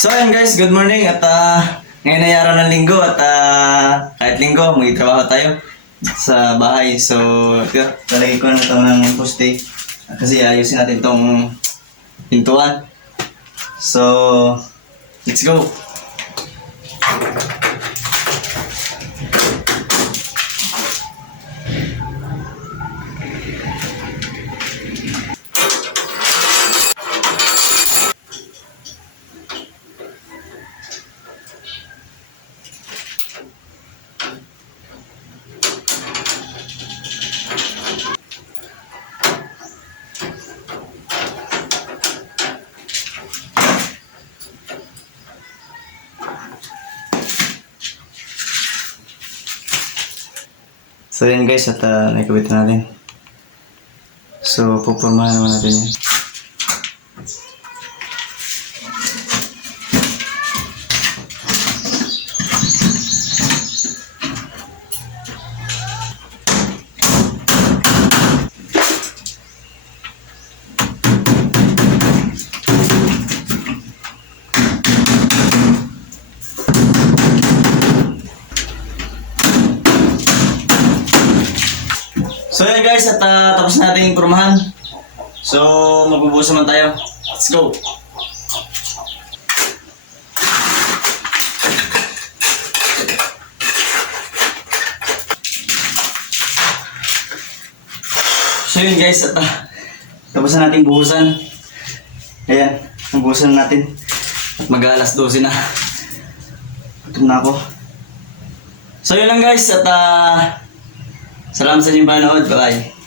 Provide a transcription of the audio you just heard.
So ayan guys, good morning at ah, ngayon ay araw ng linggo at ah, kahit linggo, magtrabaho tayo sa bahay. So, talagay ko na ito ng poste kasi ayusin natin tong pintuan. So, let's go! So yan guys, at uh, nakikabit na natin. So, pupurmahan naman natin yan. So yan guys, at uh, tapos natin purmahan. So, magbubuhos naman tayo. Let's go! So yun guys, at uh, tapos na natin buhusan. Ayan, nabuhusan na natin. At mag-alas 12 na. Gutom na ako. So yun lang guys, at uh, Salamat sa inyong panonood. Bye-bye.